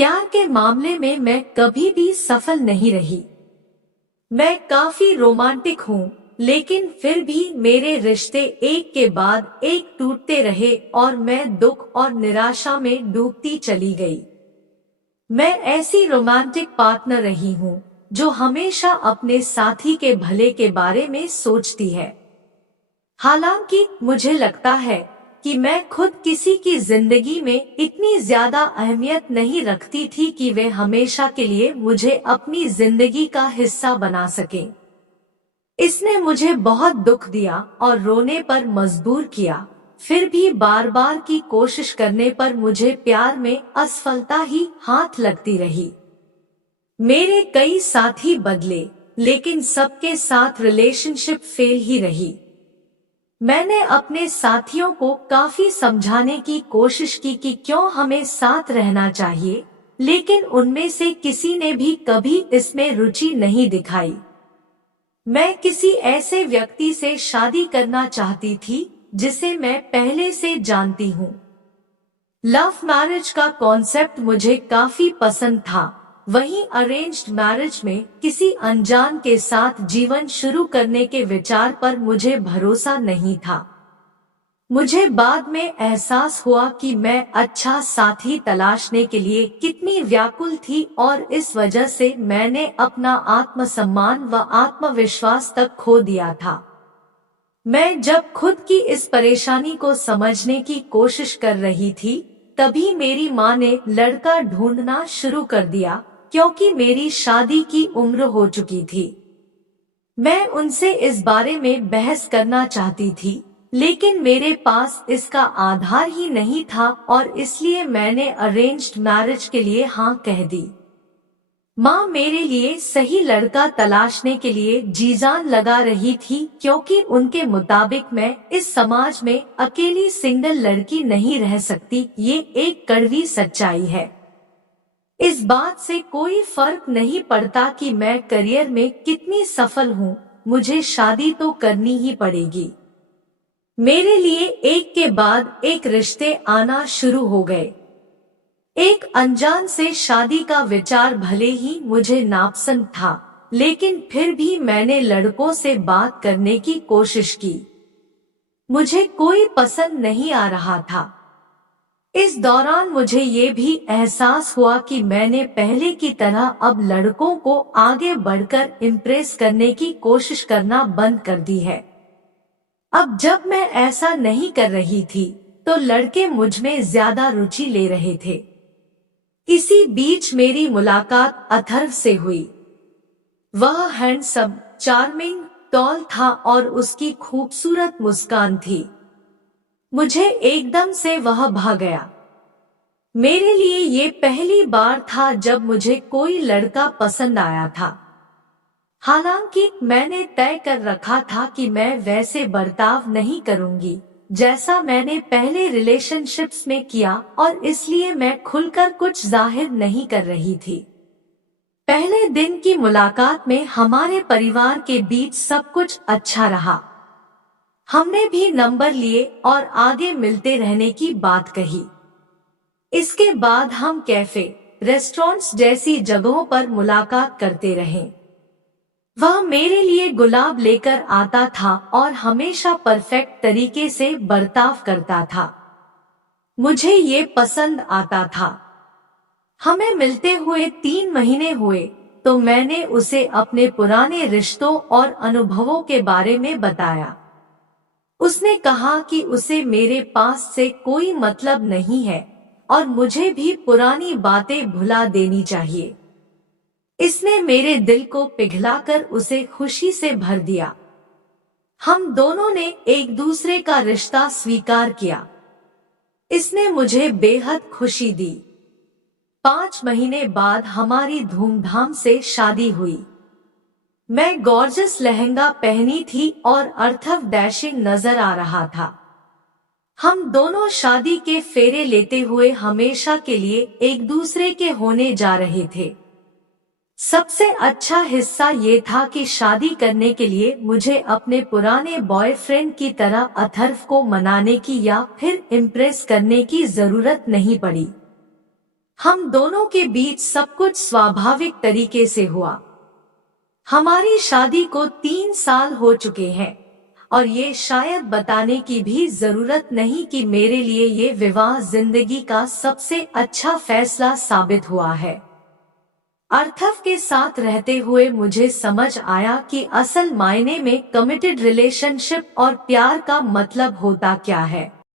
प्यार के मामले में मैं कभी भी सफल नहीं रही। मैं काफी रोमांटिक हूँ, लेकिन फिर भी मेरे रिश्ते एक के बाद एक टूटते रहे और मैं दुख और निराशा में डूबती चली गई। मैं ऐसी रोमांटिक पार्टनर रही हूँ जो हमेशा अपने साथी के भले के बारे में सोचती है। हालांकि मुझे लगता है कि मैं खुद किसी की जिंदगी में इतनी ज्यादा अहमियत नहीं रखती थी कि वे हमेशा के लिए मुझे अपनी जिंदगी का हिस्सा बना सकें। इसने मुझे बहुत दुख दिया और रोने पर मजबूर किया। फिर भी बार बार की कोशिश करने पर मुझे प्यार में असफलता ही हाथ लगती रही। मेरे कई साथी बदले, लेकिन सबके साथ रिलेशनशिप फेल ही रही। मैंने अपने साथियों को काफी समझाने की कोशिश की कि क्यों हमें साथ रहना चाहिए, लेकिन उनमें से किसी ने भी कभी इसमें रुचि नहीं दिखाई। मैं किसी ऐसे व्यक्ति से शादी करना चाहती थी जिसे मैं पहले से जानती हूँ। लव मैरिज का कॉन्सेप्ट मुझे काफी पसंद था। वहीं अरेंज्ड मैरिज में किसी अनजान के साथ जीवन शुरू करने के विचार पर मुझे भरोसा नहीं था। मुझे बाद में एहसास हुआ कि मैं अच्छा साथी तलाशने के लिए कितनी व्याकुल थी और इस वजह से मैंने अपना आत्मसम्मान व आत्मविश्वास तक खो दिया था। मैं जब खुद की इस परेशानी को समझने की कोशिश कर रही थी, तभी मेरी माँ ने लड़का ढूंढना शुरू कर दिया, क्योंकि मेरी शादी की उम्र हो चुकी थी। मैं उनसे इस बारे में बहस करना चाहती थी, लेकिन मेरे पास इसका आधार ही नहीं था और इसलिए मैंने अरेंज्ड मैरिज के लिए हाँ कह दी। माँ मेरे लिए सही लड़का तलाशने के लिए जी जान लगा रही थी, क्योंकि उनके मुताबिक मैं इस समाज में अकेली सिंगल लड़की नहीं रह सकती। ये एक कड़वी सच्चाई है। इस बात से कोई फर्क नहीं पड़ता कि मैं करियर में कितनी सफल हूँ, मुझे शादी तो करनी ही पड़ेगी। मेरे लिए एक के बाद एक रिश्ते आना शुरू हो गए। एक अनजान से शादी का विचार भले ही मुझे नापसंद था, लेकिन फिर भी मैंने लड़कों से बात करने की कोशिश की। मुझे कोई पसंद नहीं आ रहा था। इस दौरान मुझे ये भी एहसास हुआ कि मैंने पहले की तरह अब लड़कों को आगे बढ़कर इम्प्रेस करने की कोशिश करना बंद कर दी है। अब जब मैं ऐसा नहीं कर रही थी, तो लड़के मुझमें ज्यादा रुचि ले रहे थे। इसी बीच मेरी मुलाकात अथर्व से हुई। वह हैंडसम, चार्मिंग, टॉल था और उसकी खूबसूरत मुस्कान थी। मुझे एकदम से वह भा गया। मेरे लिए ये पहली बार था जब मुझे कोई लड़का पसंद आया था। हालांकि मैंने तय कर रखा था कि मैं वैसे बर्ताव नहीं करूंगी जैसा मैंने पहले रिलेशनशिप्स में किया, और इसलिए मैं खुलकर कुछ जाहिर नहीं कर रही थी। पहले दिन की मुलाकात में हमारे परिवार के बीच सब कुछ अच्छा रहा। हमने भी नंबर लिए और आगे मिलते रहने की बात कही। इसके बाद हम कैफे, रेस्टोरेंट्स जैसी जगहों पर मुलाकात करते रहे। वह मेरे लिए गुलाब लेकर आता था और हमेशा परफेक्ट तरीके से बर्ताव करता था। मुझे ये पसंद आता था। हमें मिलते हुए 3 महीने हुए तो मैंने उसे अपने पुराने रिश्तों और अनुभवों के बारे में बताया। उसने कहा कि उसे मेरे पास से कोई मतलब नहीं है और मुझे भी पुरानी बातें भुला देनी चाहिए। इसने मेरे दिल को पिघलाकर उसे खुशी से भर दिया। हम दोनों ने एक दूसरे का रिश्ता स्वीकार किया। इसने मुझे बेहद खुशी दी। 5 महीने बाद हमारी धूमधाम से शादी हुई। मैं गॉर्जियस लहंगा पहनी थी और अर्थव डैशिंग नजर आ रहा था। हम दोनों शादी के फेरे लेते हुए हमेशा के लिए एक दूसरे के होने जा रहे थे। सबसे अच्छा हिस्सा ये था कि शादी करने के लिए मुझे अपने पुराने बॉयफ्रेंड की तरह अथर्व को मनाने की या फिर इम्प्रेस करने की जरूरत नहीं पड़ी। हम दोनों के बीच सब कुछ स्वाभाविक तरीके से हुआ। हमारी शादी को 3 साल हो चुके हैं और ये शायद बताने की भी जरूरत नहीं कि मेरे लिए ये विवाह जिंदगी का सबसे अच्छा फैसला साबित हुआ है। अर्थव के साथ रहते हुए मुझे समझ आया कि असल मायने में कमिटेड रिलेशनशिप और प्यार का मतलब होता क्या है।